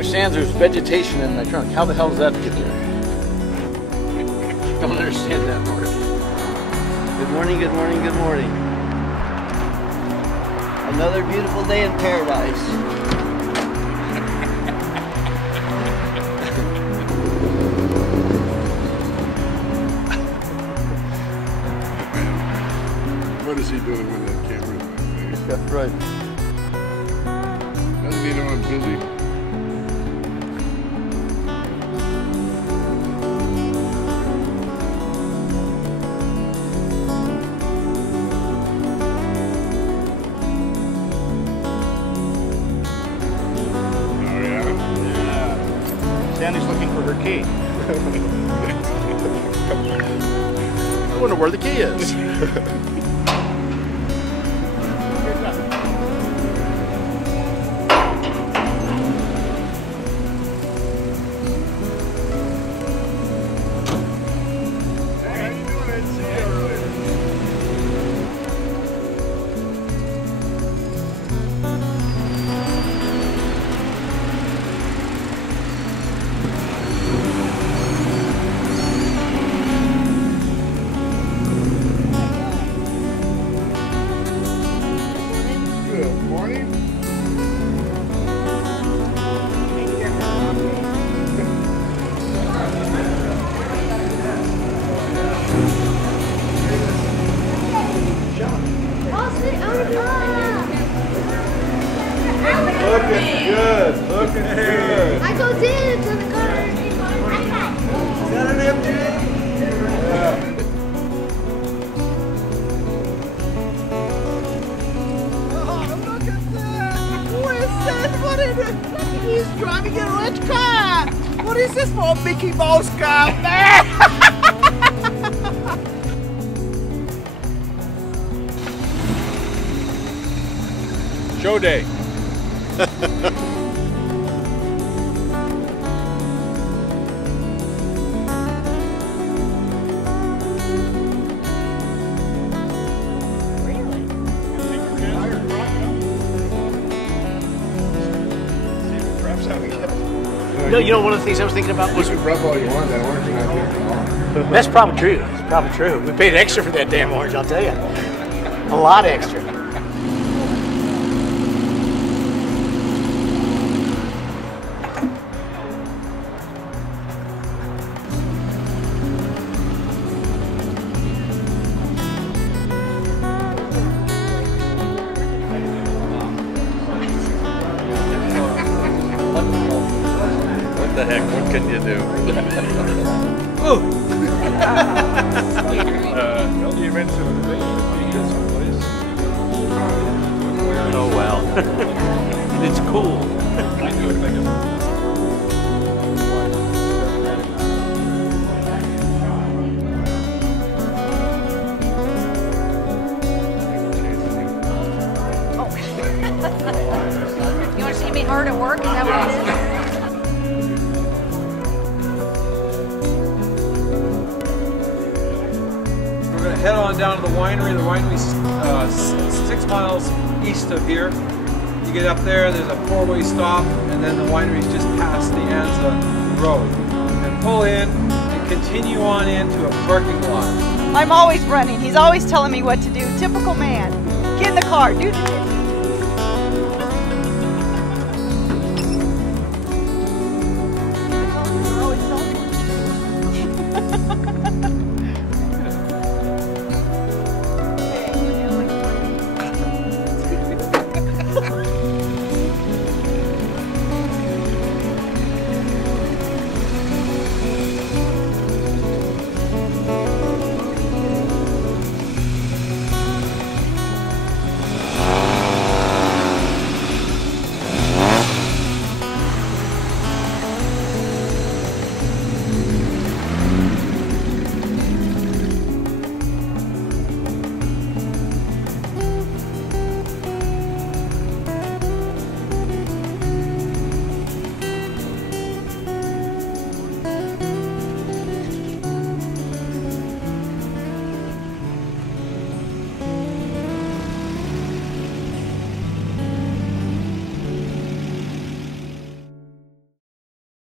understand there's vegetation in my trunk. How the hell does that get there? Don't understand that part. Good morning, good morning, good morning. Another beautiful day in paradise. What is he doing with that camera in my face? That's right. Doesn't he know I'm busy? Sandy's looking for her key. I wonder where the key is. Looking good, looking good. I go in to the car. Is that an MJ? Yeah. Oh, look at that! What is this? What is it? He's driving a red car! What is this for a Mickey Mouse car? Show day. You know, one of the things I was thinking about was... You can prep all you want, that orange is not there for long. That's probably true. It's probably true. We paid extra for that damn orange, I'll tell you. A lot extra. What the heck? What can you do? Ooh. Well, you mentioned the thing. Oh, well. It's cool. I do it like a... You want to see me hard at work? Is that what it is? We're going to head on down to the winery. The winery's 6 miles east of here. You get up there, there's a 4-way stop, and then the winery's just past the Anza Road. And pull in and continue on into a parking lot. I'm always running. He's always telling me what to do. Typical man. Get in the car. Do